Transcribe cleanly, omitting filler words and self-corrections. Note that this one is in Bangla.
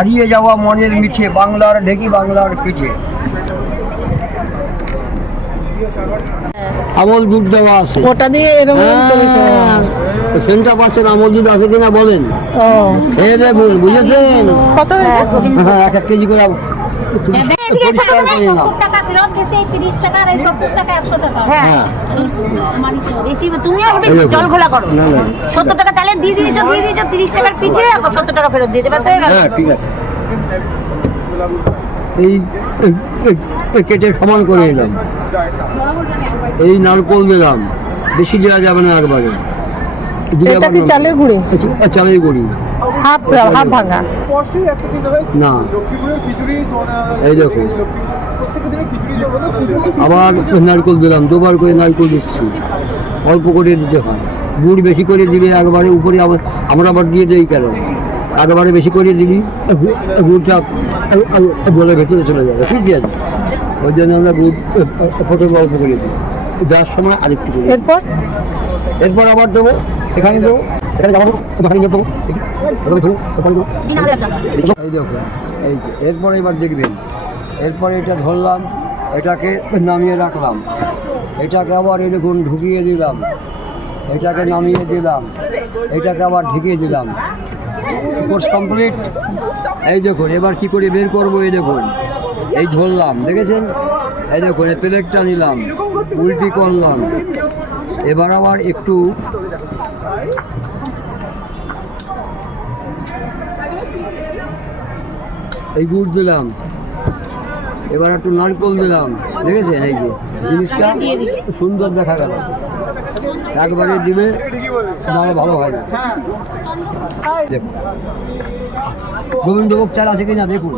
হারিয়ে যাওয়া মনের মিঠে, বাংলার ঢেকি বাংলার পিঠে। আমল দুধ দেওয়া আছে, ওটা দিয়ে এরকম সেন্টার পার্সেন্ট আমল দুধ আছে কিনা বলেন। এই দেখুন, বুঝেছেন? কত হ্যাঁ, 1 কেজি করে জল ঘোলা করো, 70 টাকা চালের দিয়ে দিয়েছো, 30 টাকার পিঠে 70 টাকা ফেরত দিয়েছে, ব্যাস হয়ে গেল। হ্যাঁ, ঠিক আছে। এই কেটে সমান করে নিলাম। এই নারকোল দিলাম, বেশি দেওয়া যাবে না একবারে। এটা কি চালের গুঁড়ি? চালের গুঁড়ি, হাফ ভাঙা না। এই দেখো, আবার নারকোল দিলাম, 2বার করে নারকোল দিচ্ছি। অল্প করে দিতে হয়, গুড় বেশি করে দিলে একবারে উপরে আমরা আবার দিয়ে দিই কেন, একবারে বেশি করে দিবি গুড়টা জলের ভেতরে চলে যাবে, ঠিক আছে? ওই জন্য আমরা গুড় ফোটে অল্প করে দিই, যার সময় আরেকটু করে। এরপর আবার দেবো, এখানে দেবো, এখানে যাবো, এখানে দেবো। এই দেখো, এই যে এরপর এবার দেখবেন, এরপরে এটা ধরলাম, এটাকে নামিয়ে রাখলাম, এটাকে আবার এই দেখুন ঢুকিয়ে দিলাম, এটাকে নামিয়ে দিলাম, এটাকে আবার ঢেকে দিলাম। Course complete. এই দেখুন এবার কি করে বের করবো, এই দেখুন, এই ধরলাম, দেখেছেন? এই দেখুন, এই প্লেটটা নিলাম, উল্টি করলাম, এবার আবার একটু এই গুড় দিলাম, এবার একটু নারকেল দিলাম, দেখেছেন? এই যে জিনিসটা সুন্দর দেখা গেল। একবারে দিবে নাহলে ভালো হয় না। দেখুন গোবিন্দভোগ চাল আছে কিনা দেখুন।